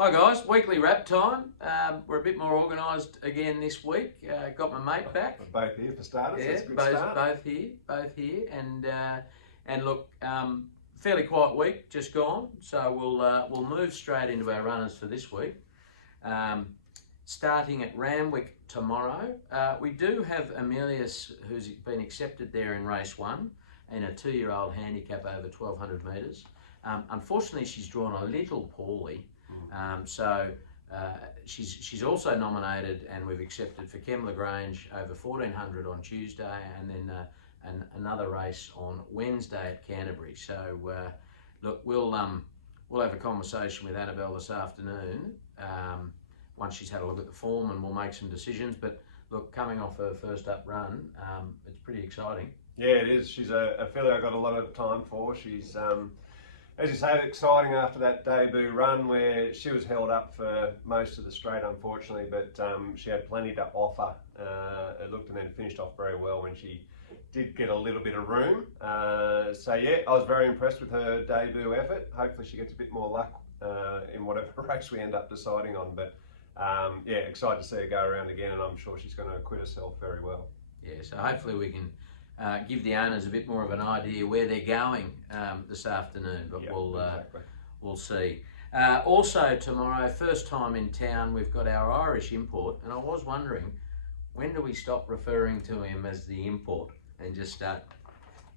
Hi guys, weekly wrap time. We're a bit more organised again this week. Got my mate back. We're both here for starters. Yeah, That's a good both start. both here, and look, fairly quiet week just gone. So we'll move straight into our runners for this week. Starting at Randwick tomorrow, we do have Amelius, who's been accepted there in race 1 in a 2-year-old handicap over 1200 metres. Unfortunately, she's drawn a little poorly. She's also nominated, and we've accepted for Kembla Grange over 1400 on Tuesday, and then another race on Wednesday at Canterbury. So look, we'll have a conversation with Annabelle this afternoon once she's had a look at the form, and we'll make some decisions. But look, coming off her first up run, it's pretty exciting. Yeah, it is. She's a filly I got a lot of time for. She's as you say, exciting after that debut run where she was held up for most of the straight, unfortunately, but she had plenty to offer. It looked, and then finished off very well when she did get a little bit of room. So yeah, I was very impressed with her debut effort. Hopefully she gets a bit more luck in whatever race we end up deciding on. But yeah, excited to see her go around again, and I'm sure she's going to acquit herself very well. Yeah, so hopefully we can give the owners a bit more of an idea where they're going this afternoon, but Yep, exactly. we'll see. Also tomorrow, first time in town, we've got our Irish import, and I was wondering, when do we stop referring to him as the import and just start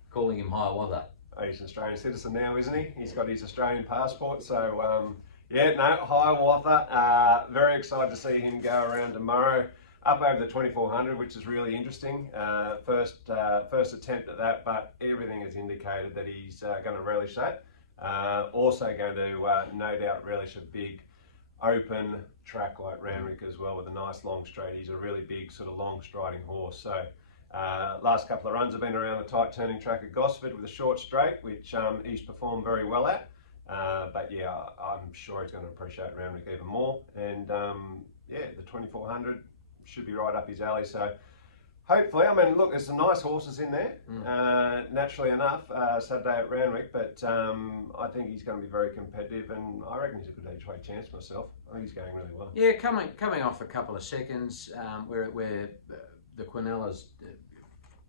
calling him Hiawatha? Oh, he's an Australian citizen now, isn't he? He's got his Australian passport, so yeah, no, Hiawatha. Very excited to see him go around tomorrow. Up over the 2400, which is really interesting. First attempt at that, but everything has indicated that he's going to relish that. Also going to no doubt relish a big open track like Randwick as well, with a nice long straight. He's a really big sort of long striding horse. So last couple of runs have been around the tight turning track at Gosford with a short straight, which he's performed very well at. But yeah, I'm sure he's going to appreciate Randwick even more. And yeah, the 2400 should be right up his alley. So hopefully, I mean, look, there's some nice horses in there, naturally enough, Saturday at Randwick, but I think he's going to be very competitive, and I reckon he's a good each way chance myself. I think he's going really well. Yeah, coming off a couple of seconds where the Quinellas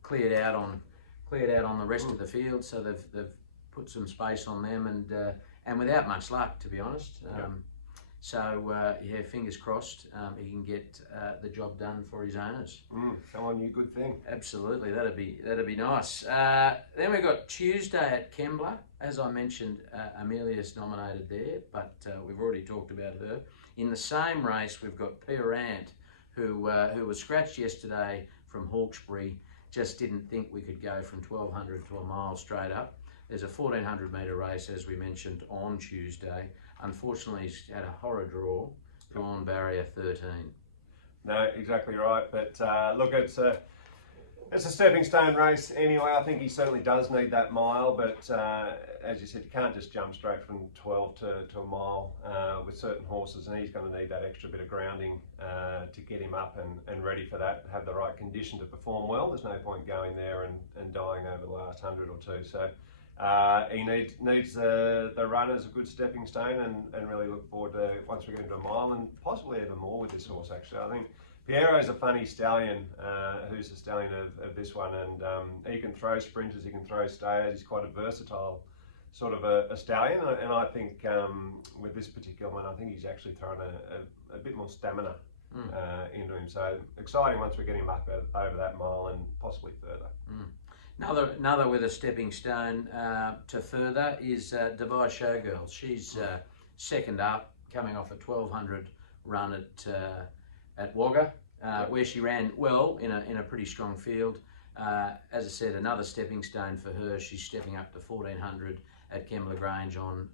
cleared out on the rest of the field, so they've put some space on them, and without much luck, to be honest. So yeah, fingers crossed he can get the job done for his owners. Come on, you good thing. Absolutely, that'd be nice. Then we've got Tuesday at Kembla. As I mentioned, Amelia's nominated there, but we've already talked about her. In the same race, we've got Pierrant, who was scratched yesterday from Hawkesbury. Just didn't think we could go from 1200 to a mile straight up. There's a 1400 metre race, as we mentioned, on Tuesday. Unfortunately, he's had a horror draw, drawn barrier 13. No, exactly right. But look, it's a stepping stone race anyway. I think he certainly does need that mile, but as you said, you can't just jump straight from 12 to a mile with certain horses, and he's going to need that extra bit of grounding to get him up and ready for that, have the right condition to perform well. There's no point going there and dying over the last 100 or two. So he needs the run as a good stepping stone, and really look forward to once we get into a mile, and possibly even more with this horse. Actually, I think Piero's a funny stallion, who's the stallion of this one, and he can throw sprinters, he can throw stayers. He's quite a versatile sort of a stallion, and I think with this particular one, I think he's actually thrown a bit more stamina into him. So exciting once we get him up over that mile and possibly further. Another with a stepping stone to further is Dubai Showgirls. She's second up, coming off a 1200 run at Wagga, where she ran well in a pretty strong field. As I said, another stepping stone for her. She's stepping up to 1400 at Kembla Grange on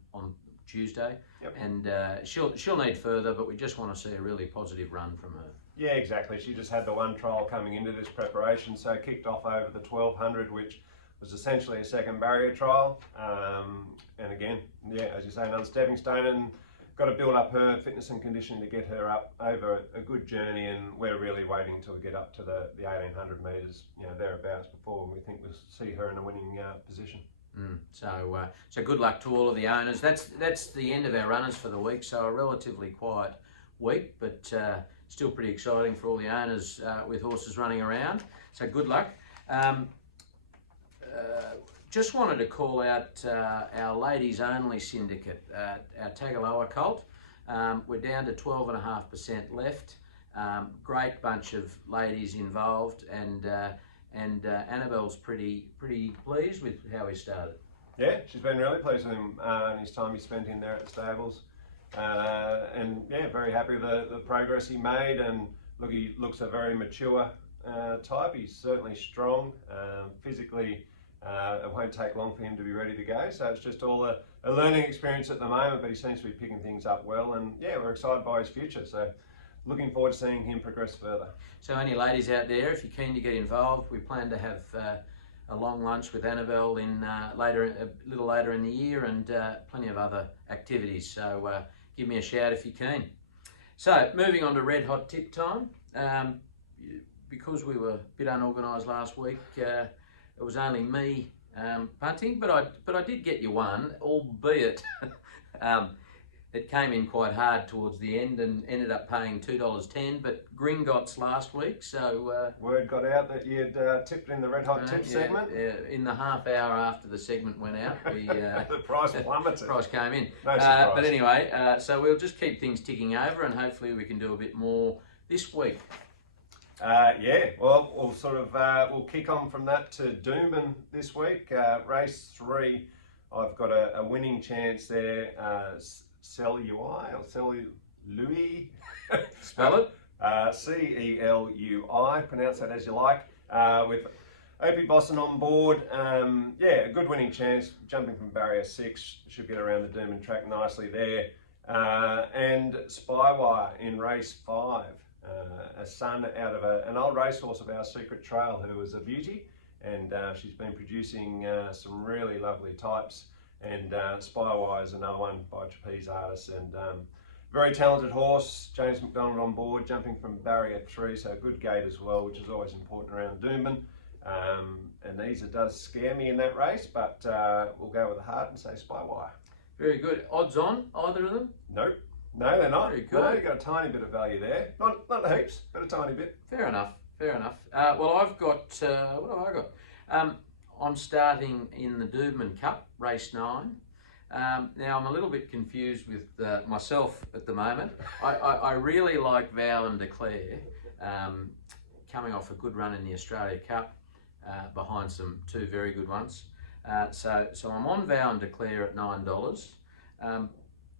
Tuesday, and she'll need further, but we just want to see a really positive run from her. Yeah, exactly. She just had the one trial coming into this preparation, so kicked off over the 1200, which was essentially a second barrier trial. And again, yeah, as you say, another stepping stone, and got to build up her fitness and conditioning to get her up over a good journey. And we're really waiting until we get up to the 1800 metres, thereabouts, before we think we'll see her in a winning position. So good luck to all of the owners. That's the end of our runners for the week. So a relatively quiet week, but still pretty exciting for all the owners with horses running around. So good luck. Just wanted to call out our ladies only syndicate, our Tagaloa colt. We're down to 12.5% left. Great bunch of ladies involved, and Annabelle's pretty pleased with how he started. Yeah, she's been really pleased with him and his time he spent in there at the stables. And yeah, very happy with the progress he made. And look, he looks a very mature type. He's certainly strong. Physically, it won't take long for him to be ready to go. So it's just all a learning experience at the moment, but he seems to be picking things up well. And yeah, we're excited by his future. So looking forward to seeing him progress further. So any ladies out there, if you're keen to get involved, we plan to have a long lunch with Annabelle in a little later in the year, and plenty of other activities. So give me a shout if you're keen. So moving on to red hot tip time. Because we were a bit unorganised last week, it was only me punting, but I did get you one, albeit it came in quite hard towards the end and ended up paying $2.10, but Gringotts last week, so... word got out that you'd tipped in the red hot tip segment? Yeah, in the half hour after the segment went out, we, the price plummeted. The price came in. No surprise. But anyway, so we'll just keep things ticking over, and hopefully we can do a bit more this week. Yeah, well, we'll sort of we'll kick on from that to Doomben this week. Race 3, I've got a winning chance there. Celui or Celui, spell it. Celui. Pronounce that as you like. With Opie Boston on board, yeah, a good winning chance. Jumping from barrier 6, should get around the Doomben track nicely there. And Spywire in race 5. A son out of an old racehorse of our Secret Trail, who was a beauty, and she's been producing some really lovely types. And Spywire is another one by Trapeze Artists, and very talented horse. James McDonald on board, jumping from barrier 3, so a good gate as well, which is always important around Doomben. And Nisa does scare me in that race, but we'll go with the heart and say Spywire. Very good. Odds on either of them? Nope. No, they're not. Very good. No, you've got a tiny bit of value there. Not heaps, but a tiny bit. Fair enough. Fair enough. Well, I've got, what have I got? I'm starting in the Doomben Cup, race 9. Now, I'm a little bit confused with myself at the moment. I really like Vow and Declare, coming off a good run in the Australia Cup, behind two very good ones. So I'm on Vow and Declare at $9.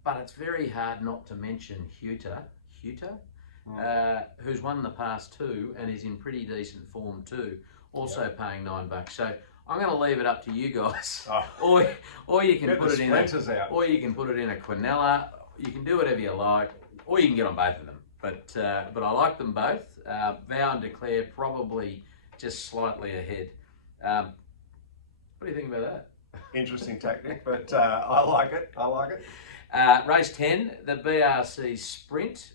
But it's very hard not to mention Huta, who's won the past 2 and is in pretty decent form too, also paying $9. So I'm going to leave it up to you guys, or you can put it in a Quinella. You can do whatever you like, or you can get on both of them. But I like them both. Vow and Declare probably just slightly ahead. What do you think about that? Interesting tactic, but I like it. Race 10, the BRC Sprint,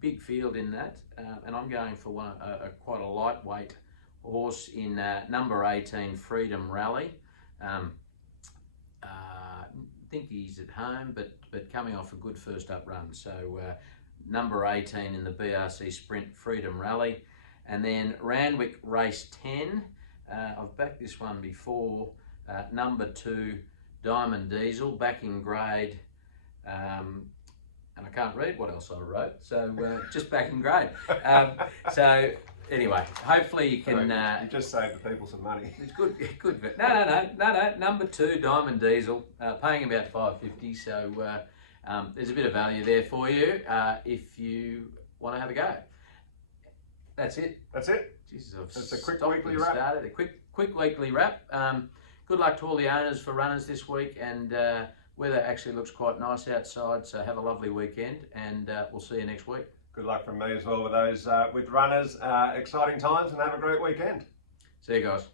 big field in that, and I'm going for quite a lightweight horse in number 18, Freedom Rally. Think he's at home, but coming off a good first up run. So number 18 in the BRC Sprint, Freedom Rally. And then Randwick Race 10, I've backed this one before, number 2, Diamond Diesel, back in grade. And I can't read what else I wrote, so just back in grade. So anyway, hopefully you can... you just saved the people some money. It's good. No. Number 2, Diamond Diesel, paying about $5.50, so there's a bit of value there for you if you want to have a go. That's it. Jesus, it's a quick weekly wrap. A quick weekly wrap. Good luck to all the owners for runners this week, and weather actually looks quite nice outside, so have a lovely weekend, and we'll see you next week. Good luck from me as well with those with runners. Exciting times, and have a great weekend. See you guys.